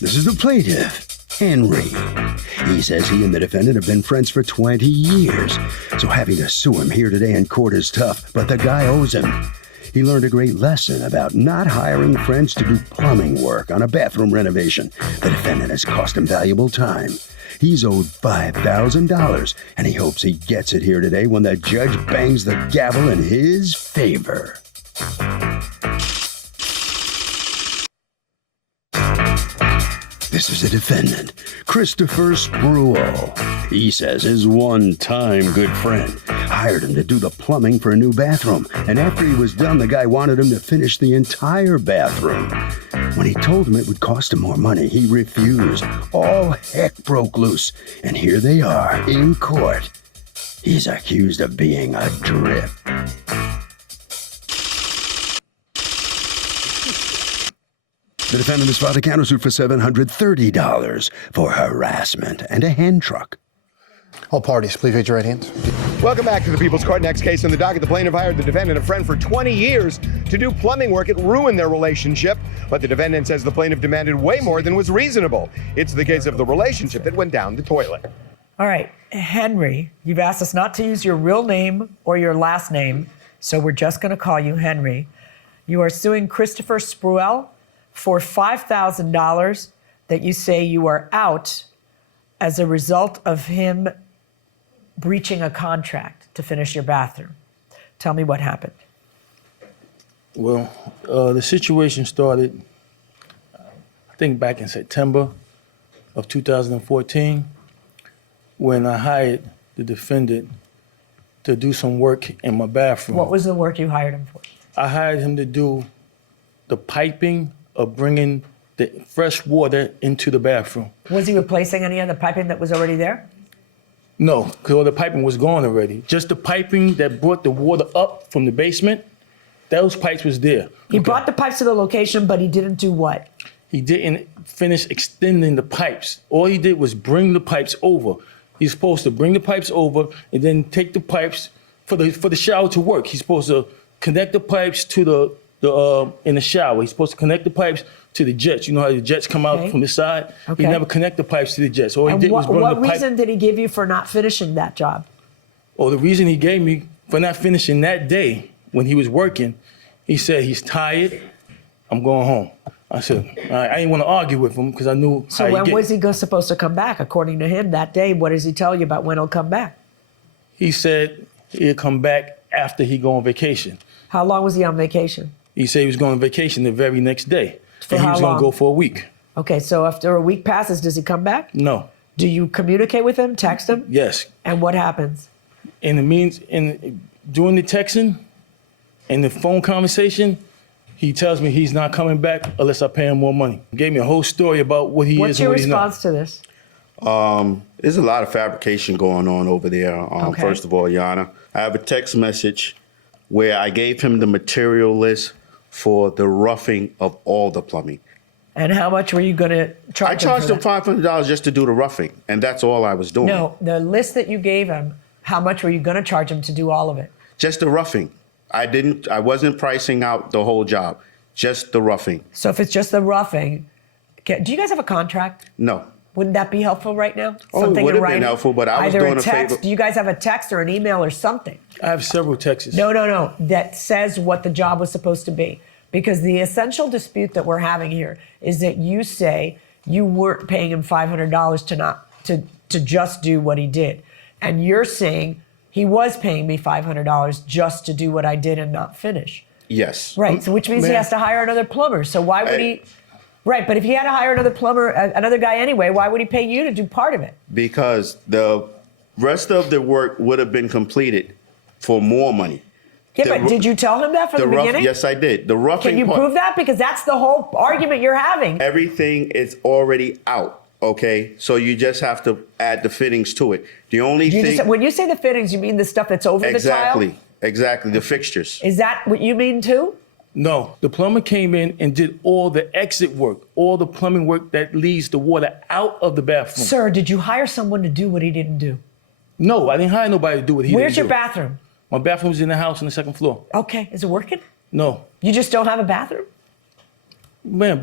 This is the plaintiff, Henry. He says he and the defendant have been friends for 20 years, so having to sue him here today in court is tough, but the guy owes him. He learned a great lesson about not hiring friends to do plumbing work on a bathroom renovation. The defendant has cost him valuable time. He's owed $5,000, and he hopes he gets it here today when the judge bangs the gavel in his favor. This is a defendant, Christopher Spruill. He says his one-time good friend hired him to do the plumbing for a new bathroom, and after he was done, the guy wanted him to finish the entire bathroom. When he told him it would cost him more money, he refused. All heck broke loose, and here they are in court. He's accused of being a drip. The defendant has filed a countersuit for $730 for harassment and a hand truck. All parties, please raise your right hands. Welcome back to the People's Court. Next case in the docket, the plaintiff hired the defendant, a friend, for 20 years to do plumbing work. It ruined their relationship, but the defendant says the plaintiff demanded way more than was reasonable. It's the case of the relationship that went down the toilet. All right, Henry, you've asked us not to use your real name or your last name, so we're just going to call you Henry. You are suing Christopher Spruill for $5,000 that you say you are out as a result of him breaching a contract to finish your bathroom. Tell me what happened. Well, the situation started, I think, back in September of 2014, when I hired the defendant to do some work in my bathroom. What was the work you hired him for? I hired him to do the piping of bringing the fresh water into the bathroom. Was he replacing any of the piping that was already there? No, because all the piping was gone already. Just the piping that brought the water up from the basement, those pipes was there. He brought the pipes to the location, but he didn't do what? He didn't finish extending the pipes. All he did was bring the pipes over. He's supposed to bring the pipes over and then take the pipes for the shower to work. He's supposed to connect the pipes to the in the shower. He's supposed to connect the pipes to the jets. You know how the jets come out from the side? Okay. He never connected the pipes to the jets. All he And did was bring the pipe. what reason did he give you for not finishing that job? Oh, the reason he gave me for not finishing that day when he was working, he said he's tired, I'm going home. I said, all right, I didn't want to argue with him because I knew So how he when get. was he supposed to come back? According to him, that day, what does he tell you about when he'll come back? He said he'll come back after he go on vacation. How long was he on vacation? He said he was going on vacation the very next day. For and he how was going long? to go for a week. Okay, so after a week passes, does he come back? No. Do you communicate with him, text him? Yes. And what happens? During the texting and the phone conversation, he tells me he's not coming back unless I pay him more money. He gave me a whole story about what he What's is and your what he's not. response to this? There's a lot of fabrication going on over there. Okay. First of all, Yana, I have a text message where I gave him the material list for the roughing of all the plumbing. And how much were you going to charge I charged him him for that? $500 just to do the roughing, and that's all I was doing. No, the list that you gave him, how much were you going to charge him to do all of it? Just the roughing. I wasn't pricing out the whole job, just the roughing. So if it's just the roughing, do you guys have a contract? No. Wouldn't that be helpful right now? Oh, it would in have been writing? helpful, but I was Either doing a text. favor. Do you guys have a text or an email or something? I have several texts. No. That says what the job was supposed to be. Because the essential dispute that we're having here is that you say you weren't paying him $500 to just do what he did. And you're saying he was paying me $500 just to do what I did and not finish. Yes. Right, so which means he has to hire another plumber. So why would he? Right, but if he had to hire another plumber, another guy anyway, why would he pay you to do part of it? Because the rest of the work would have been completed for more money. Yeah, but did you tell him that from the beginning? Yes, I did. The roughing Can you part, prove that? Because that's the whole argument you're having. everything is already out, okay? So you just have to add the fittings to it. The only thing... When you say the fittings, you mean the stuff that's over the tile? Exactly, the fixtures. Is that what you mean too? No, the plumber came in and did all the exit work, all the plumbing work that leads the water out of the bathroom. Sir, did you hire someone to do what he didn't do? No, I didn't hire nobody to do what he Where's didn't your do. bathroom? My bathroom's in the house on the second floor. Okay, is it working? No. You just don't have a bathroom? Ma'am,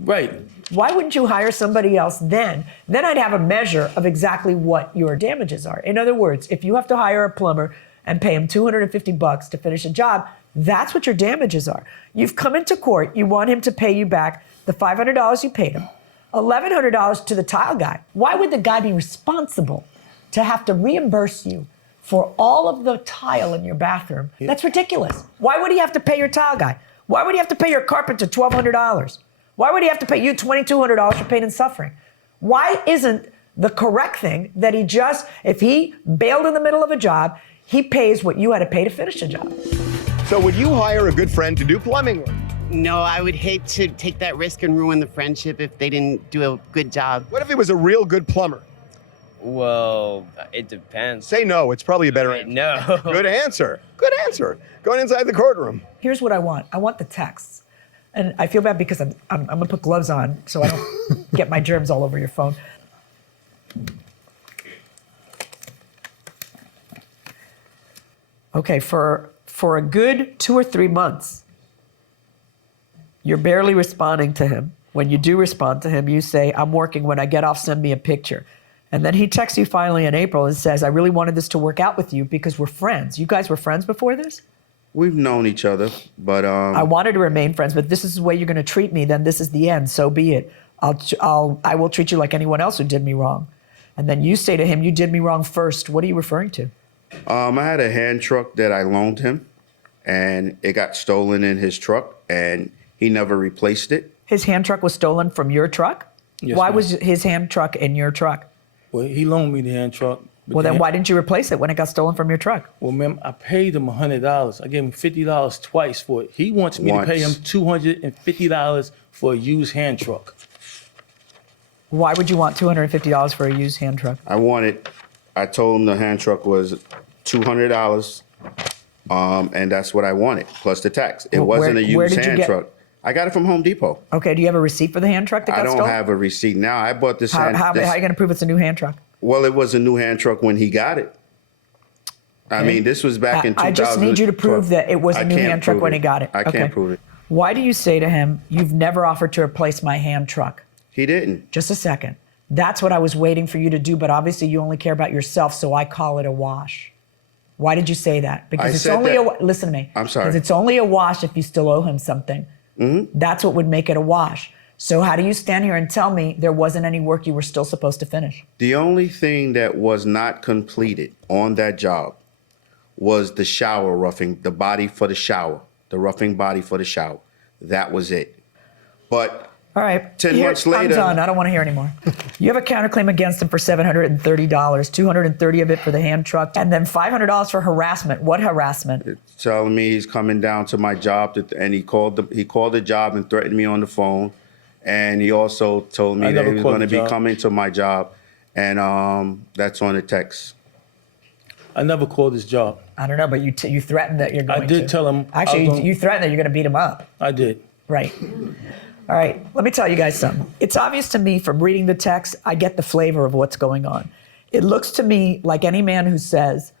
right. Why wouldn't you hire somebody else then? Then I'd have a measure of exactly what your damages are. In other words, if you have to hire a plumber and pay him $250 to finish a job, that's what your damages are. You've come into court, you want him to pay you back the $500 you paid him, $1,100 to the tile guy. Why would the guy be responsible to have to reimburse you for all of the tile in your bathroom? That's ridiculous. Why would he have to pay your tile guy? Why would he have to pay your carpenter $1,200? Why would he have to pay you $2,200 for pain and suffering? Why isn't the correct thing that he just, if he bailed in the middle of a job, he pays what you had to pay to finish the job? So would you hire a good friend to do plumbing work? No, I would hate to take that risk and ruin the friendship if they didn't do a good job. What if he was a real good plumber? Well, it depends. Say no, it's probably a better answer. No. Good answer. Good answer. Going inside the courtroom. Here's what I want. I want the texts. And I feel bad because I'm going to put gloves on so I don't get my germs all over your phone. Okay, for a good 2 or 3 months, you're barely responding to him. When you do respond to him, you say, I'm working. When I get off, send me a picture. And then he texts you finally in April and says, I really wanted this to work out with you because we're friends. You guys were friends before this? We've known each other, but I wanted to remain friends, but this is the way you're going to treat me, then this is the end. So be it. I will treat you like anyone else who did me wrong. And then you say to him, you did me wrong first. What are you referring to? I had a hand truck that I loaned him, and it got stolen in his truck, and he never replaced it. His hand truck was stolen from your truck? Yes, Why ma'am. was his hand truck in your truck? Well, he loaned me the hand truck. but Well, then the why didn't you replace it when it got stolen from your truck? Well, ma'am, I paid him $100. I gave him $50 twice for it. He wants me to pay him Once. $250 for a used hand truck. Why would you want $250 for a used hand truck? I told him the hand truck was $200, and that's what I wanted, plus the tax. It Well, wasn't a where used did you hand get- truck. I got it from Home Depot. Okay, do you have a receipt for the hand truck that got I don't stolen? have a receipt now. I bought this How hand. are you going to prove it's a new hand truck? Well, it was a new hand truck when he got it. I mean, this was back in 2000. I just need you to prove that it was a new hand truck when he got it. I Okay. can't prove it. Why do you say to him, you've never offered to replace my hand truck? He didn't. Just a second. That's what I was waiting for you to do, but obviously you only care about yourself, so I call it a wash. Why did you say that? Because I it's said only that- listen to me. I'm sorry. Because it's only a wash if you still owe him something. Mm-hmm. That's what would make it a wash. So how do you stand here and tell me there wasn't any work you were still supposed to finish? The only thing that was not completed on that job was the shower roughing, the body for the shower, the roughing body for the shower. That was it. But All right. 10 months later- I'm done. I don't want to hear anymore. You have a counterclaim against him for $730, $230 of it for the hand truck, and then $500 for harassment. What harassment? telling me he's coming down to my job, and he called the job and threatened me on the phone. And he also told me I that never he was called going to the be job. coming to my job. And that's on the text. I never called his job. I don't know, but you threatened that you're going to. I did tell him I Actually, was gonna- you threatened that you're going to beat him up. I did. Right. All right. Let me tell you guys something. It's obvious to me from reading the text, I get the flavor of what's going on. It looks to me like any man who says,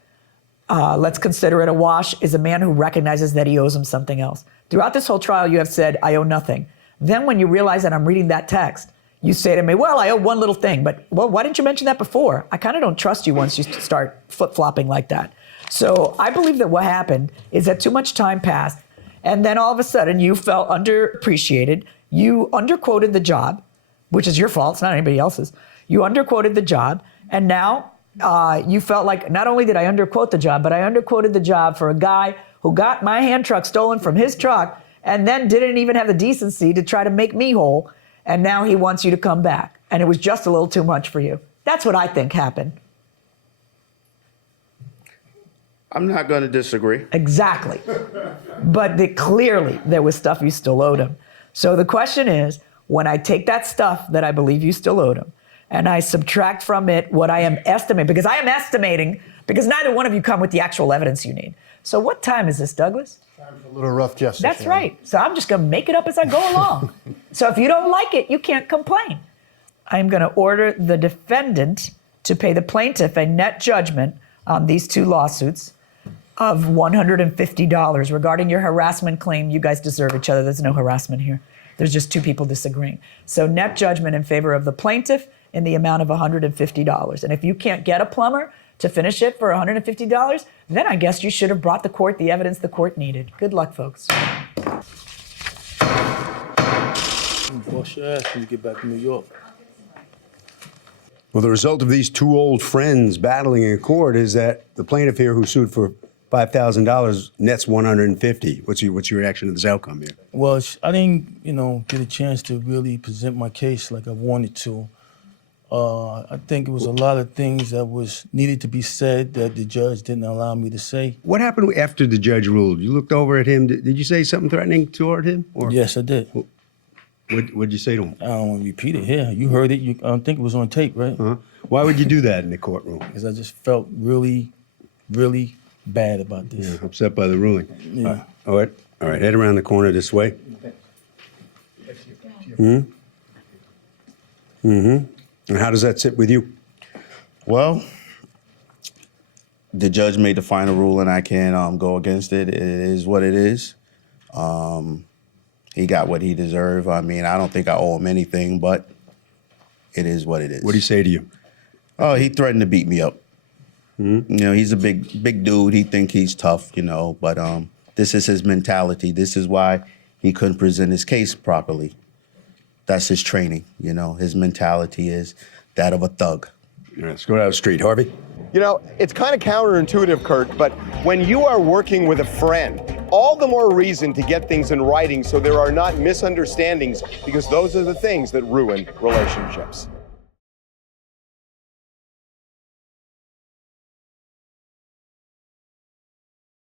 let's consider it a wash, is a man who recognizes that he owes him something else. Throughout this whole trial, you have said, I owe nothing. Then when you realize that I'm reading that text, you say to me, well, I owe one little thing, but well, why didn't you mention that before? I kind of don't trust you once you start flip-flopping like that. So I believe that what happened is that too much time passed, and then all of a sudden you felt underappreciated. You underquoted the job, which is your fault, it's not anybody else's. You underquoted the job, and now you felt like not only did I underquote the job, but I underquoted the job for a guy who got my hand truck stolen from his truck and then didn't even have the decency to try to make me whole, and now he wants you to come back. And it was just a little too much for you. That's what I think happened. I'm not going to disagree. Exactly. But clearly there was stuff you still owed him. So the question is, when I take that stuff that I believe you still owed him, and I subtract from it what I am estimating, because I am estimating, because neither one of you come with the actual evidence you need. So what time is this, Douglas? A little rough justice. That's Sharon. right. So I'm just going to make it up as I go along. So if you don't like it, you can't complain. I'm going to order the defendant to pay the plaintiff a net judgment on these two lawsuits of $150 regarding your harassment claim. You guys deserve each other. There's no harassment here. There's just two people disagreeing. So net judgment in favor of the plaintiff in the amount of $150. And if you can't get a plumber to finish it for $150, then I guess you should have brought the court the evidence the court needed. Good luck, folks. Bust your ass when you get back to New York. Well, the result of these two old friends battling in court is that the plaintiff here, who sued for $5,000, nets $150. What's your reaction to this outcome here? Well, I didn't, get a chance to really present my case like I wanted to. I think it was a lot of things that was needed to be said that the judge didn't allow me to say. What happened after the judge ruled? You looked over at him. Did you say something threatening toward him? Or? Yes, I did. What'd you say to him? I don't want to repeat it here. You heard it. I don't think it was on tape, right? Uh-huh. Why would you do that in the courtroom? Because I just felt really, really bad about this. Yeah, upset by the ruling. Yeah. All right. Head around the corner this way. And how does that sit with you? Well, the judge made the final ruling. I can't go against it. It is what it is. He got what he deserved. I mean, I don't think I owe him anything, but it is what it is. What did he say to you? Oh, he threatened to beat me up. He's a big dude. He think he's tough, but this is his mentality. This is why he couldn't present his case properly. That's his training, His mentality is that of a thug. All right, let's go down the street. Harvey? It's kind of counterintuitive, Kurt, but when you are working with a friend, all the more reason to get things in writing so there are not misunderstandings, because those are the things that ruin relationships.